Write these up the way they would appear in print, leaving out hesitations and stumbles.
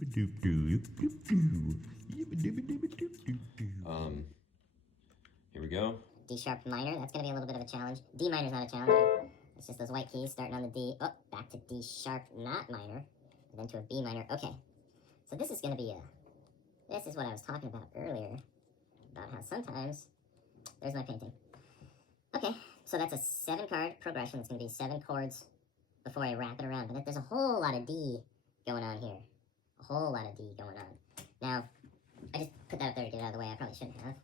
Here we go. D sharp minor, that's going to be a little bit of a challenge. D minor's not a challenge. It's just those white keys starting on the D. Oh, back to D sharp, not minor. And then to a B minor. Okay. So this is going to be this is what I was talking about earlier. About how sometimes, there's my painting. Okay, so that's a 7-card progression. It's going to be 7 chords before I wrap it around. But there's a whole lot of D going on here. A whole lot of D going on. Now, I just put that up there to get it out of the way. I probably shouldn't have,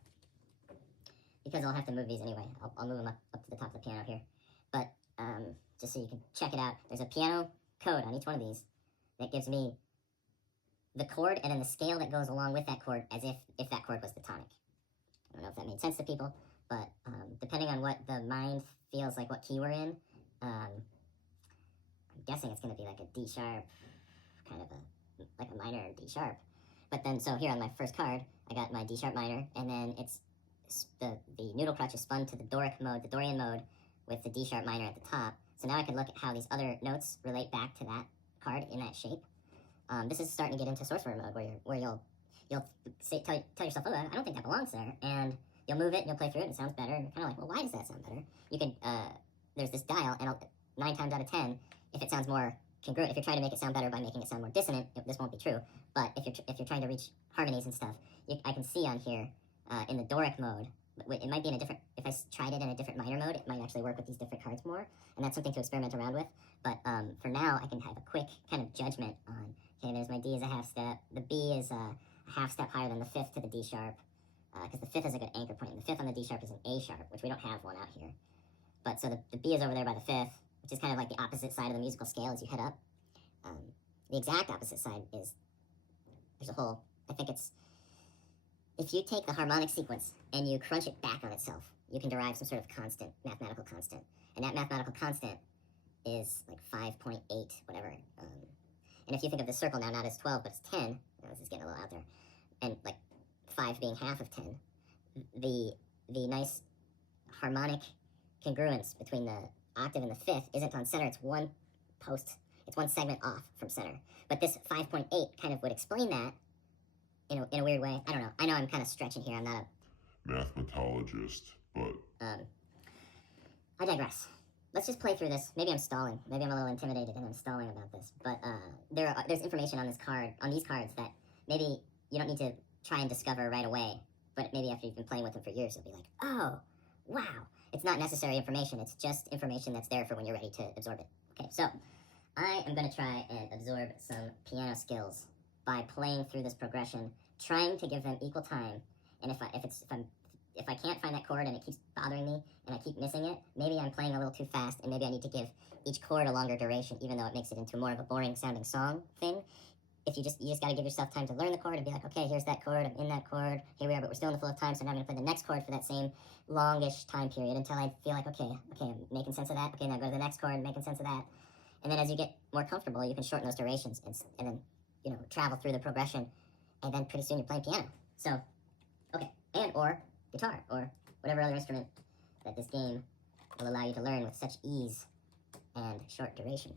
because I'll have to move these anyway. I'll move them up to the top of the piano here. But just so you can check it out, there's a piano code on each one of these that gives me the chord and then the scale that goes along with that chord, as if that chord was the tonic. I don't know if that made sense to people, but depending on what the mind feels like, what key we're in, I'm guessing it's going to be like a D sharp, kind of like a minor D sharp. But then, so here on my first card, I got my D sharp minor, and then it's the noodle crutch is spun to the Doric mode, the Dorian mode, with the D sharp minor at the top. So now I can look at how these other notes relate back to that card in that shape. This is starting to get into sorcerer mode, where you'll tell yourself, oh, I don't think that belongs there, and you'll move it and you'll play through it and it sounds better. And you're kind of like, well, why does that sound better? You can there's this dial, and 9 times out of 10, if it sounds more congruent, if you're trying to make it sound better by making it sound more dissonant, this won't be true. But if you're trying to reach harmonies and stuff, I can see on here in the Doric mode, it might be in a different, if I tried it in a different minor mode, it might actually work with these different cards more, and that's something to experiment around with. But for now, I can have a quick kind of judgment on, okay, there's my D is a half step, the B is a half step higher than the 5th to the D sharp, because the 5th is a good anchor point, and the 5th on the D sharp is an A sharp, which we don't have one out here. But so the B is over there by the 5th, which is kind of like the opposite side of the musical scale as you head up. The exact opposite side is, there's a whole, I think it's, if you take the harmonic sequence and you crunch it back on itself, you can derive some sort of constant, mathematical constant. And that mathematical constant is like 5.8, whatever. And if you think of the circle now not as 12, but it's 10, this is getting a little out there, and like 5 being half of 10, the nice harmonic congruence between the octave and the 5th isn't on center, it's one segment off from center. But this 5.8 kind of would explain that in a weird way. I don't know. I know I'm kind of stretching here. I'm not a mathematologist, but I digress. Let's just play through this. Maybe I'm stalling. Maybe I'm a little intimidated and I'm stalling about this. But there's information on these cards that maybe you don't need to try and discover right away. But maybe after you've been playing with them for years, you'll be like, oh, wow. It's not necessary information. It's just information that's there for when you're ready to absorb it. Okay, so I am going to try and absorb some piano skills by playing through this progression, trying to give them equal time. And if I can't find that chord and it keeps bothering me and I keep missing it, maybe I'm playing a little too fast and maybe I need to give each chord a longer duration, even though it makes it into more of a boring sounding song thing. If you just got to give yourself time to learn the chord and be like, okay, here's that chord, I'm in that chord, here we are, but we're still in the flow of time, so now I'm going to play the next chord for that same longish time period until I feel like, okay, I'm making sense of that, okay, now go to the next chord, making sense of that. And then as you get more comfortable, you can shorten those durations and then, travel through the progression, and then pretty soon you're playing piano. So, okay, or guitar, or whatever other instrument that this game will allow you to learn with such ease and short duration.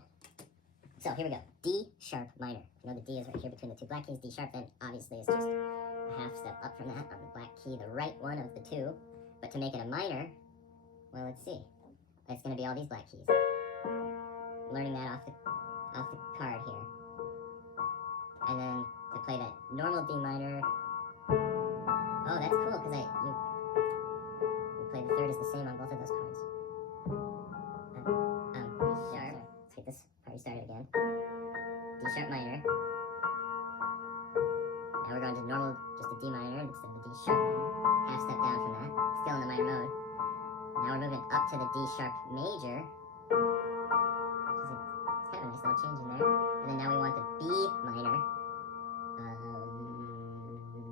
So here we go, D sharp minor. You know the D is right here between the two black keys. D sharp then obviously is just a half step up from that on the black key, the right one of the two. But to make it a minor, well, let's see. It's going to be all these black keys. Learning that off the card here. And then to play that normal D minor. Oh, that's cool, because you play the third is the same on both of those cards. D sharp. Let's get this party started again. D sharp minor. Now we're going to normal, just a D minor instead of the D sharp minor. Half step down from that. Still in the minor mode. Now we're moving up to the D sharp major. Which is kind of a nice little change in there. And then now we want the B minor.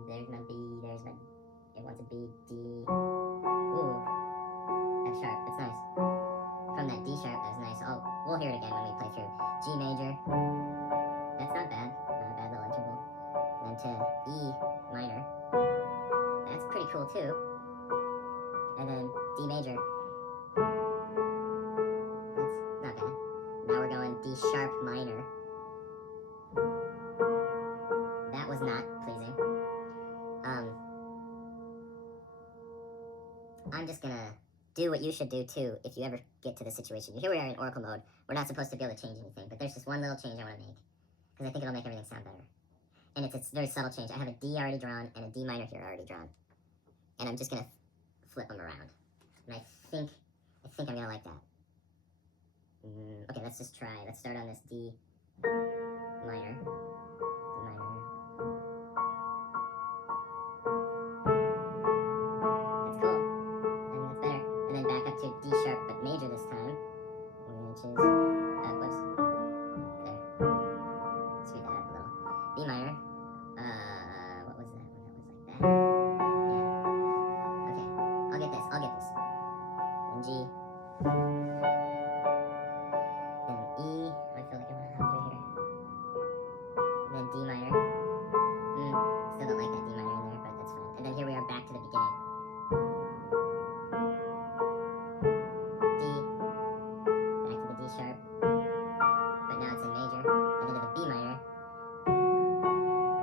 There's my B, it wants a B, D. Ooh. F sharp, that's nice. From that D sharp, that's nice. Oh, we'll hear it again when we play through. G major. That's not bad. Not a bad little interval. Then to E minor. That's pretty cool too. And then D major. That's not bad. Now we're going D sharp minor. I'm just gonna do what you should do too if you ever get to this situation. Here we are in Oracle mode. We're not supposed to be able to change anything, but there's just one little change I want to make because I think it'll make everything sound better. And it's a very subtle change. I have a D already drawn and a D minor here already drawn. And I'm just gonna flip them around. And I think I'm gonna like that. Okay, let's just try. Let's start on this D minor. D minor. That's cool. I think that's better. And then back up to D sharp, but major this time, which is whoops. There. Screw that up a little. B minor. What was that? That was like that. Yeah. Okay. I'll get this. And G. Then E. I feel like I want to hop through here. And then D minor. Still don't like that D minor in there, but that's fine. And then here we are back to the beginning. D. Back to the D sharp. But now it's in major. And then to the B minor.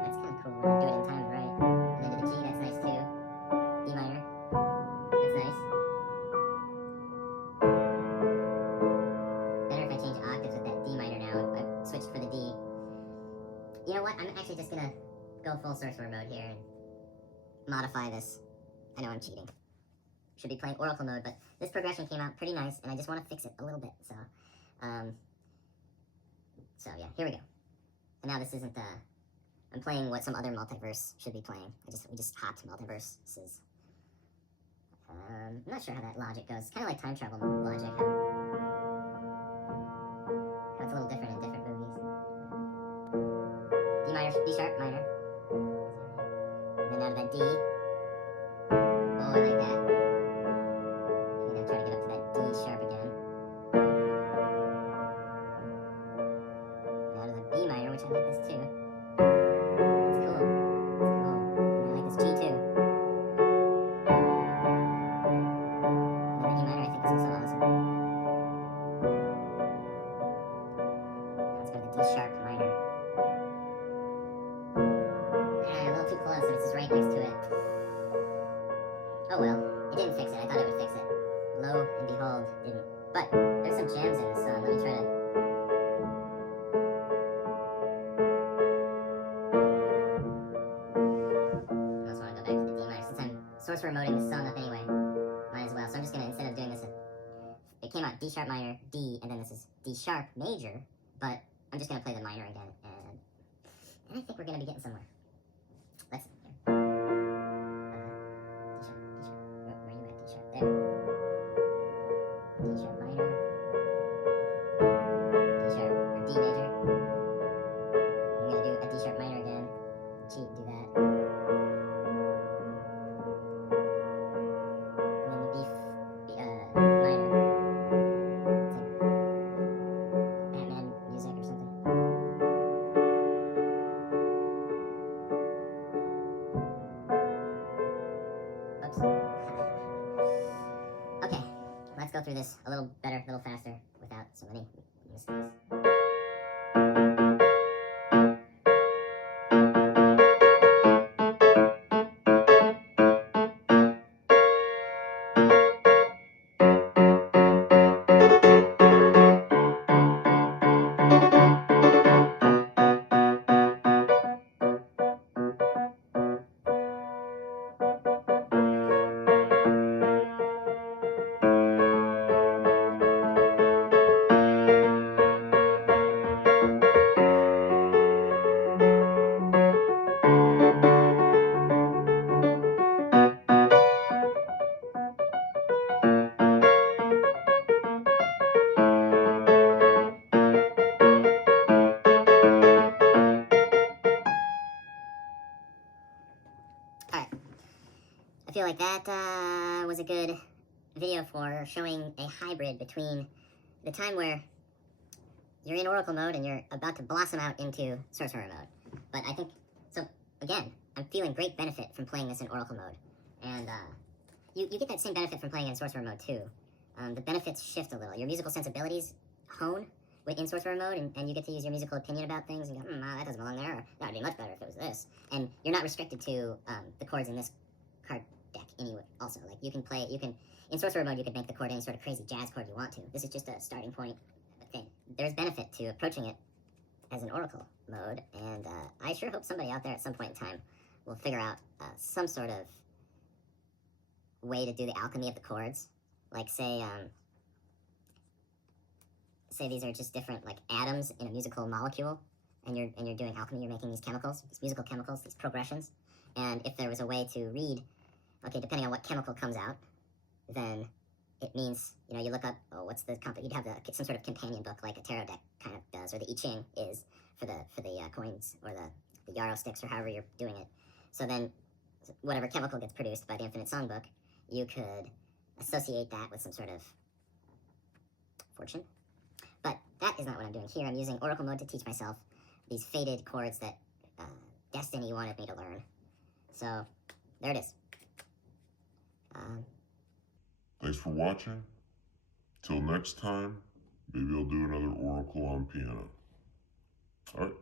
That's kind of cool when you do it in time, right? And then to the G, that's nice too. E minor. That's nice. Better if I change octaves with that D minor now. I switched for the D. You know what? I'm actually just gonna go full sorcerer mode here and modify this. I know I'm cheating. Should be playing Oracle mode, but this progression came out pretty nice, and I just want to fix it a little bit. So yeah, here we go. And now this isn't I'm playing what some other multiverse should be playing. We just hopped multiverses. I'm not sure how that logic goes. It's kind of like time travel logic. That's a little different in different movies. D minor, D sharp, minor. And then out of that D. Oh, I like that. And then try to get up to that D sharp again. And out of the B minor, which I like this too. That's cool. And I like this G too. And then the E minor, I think this is so awesome. Now let's go to the D sharp minor. A little too close, so it's just right next to it. Oh well, it didn't fix it. I thought it would fix it. Lo and behold, didn't. But there's some gems in this song. Let me try to. I just want to go back to the D minor since I'm sorcerer moding this song up anyway. Might as well. So I'm just gonna, instead of doing this, it came out D sharp minor, D, and then this is D sharp major. But I'm just gonna play the minor again, and I think we're gonna be getting somewhere. Let's see here. D sharp. Where are you at? D sharp. There. D sharp minor. D sharp, or D major. I'm gonna do a D sharp minor again. Cheat and do that. And then the B minor. It's like Batman music or something. Oops. Okay, let's go through this a little better, a little faster, without so many mistakes. Alright. I feel like that was a good video for showing a hybrid between the time where you're in Oracle mode and you're about to blossom out into Sorcerer mode. But I think, so again, I'm feeling great benefit from playing this in Oracle mode. And you get that same benefit from playing in Sorcerer mode too. The benefits shift a little. Your musical sensibilities hone in Sorcerer mode, and you get to use your musical opinion about things, and you go, that doesn't belong there, or that would be much better if it was this. And you're not restricted to the chords in this deck anyway. Also, like you can in sorcerer mode you could make the chord any sort of crazy jazz chord you want to. This is just a starting point thing. There's benefit to approaching it as an oracle mode, and I sure hope somebody out there at some point in time will figure out some sort of way to do the alchemy of the chords. Like say these are just different like atoms in a musical molecule, and you're doing alchemy. You're making these chemicals, these musical chemicals, these progressions. And if there was a way to read, okay, depending on what chemical comes out, then it means, you know, you look up, oh, what's the you'd have some sort of companion book like a tarot deck kind of does, or the I Ching is for the coins, or the yarrow sticks, or however you're doing it. So then whatever chemical gets produced by the Infinite Songbook, you could associate that with some sort of fortune. But that is not what I'm doing here. I'm using oracle mode to teach myself these faded chords that Destiny wanted me to learn. So there it is. Thanks for watching. Till next time, maybe I'll do another oracle on piano. All right.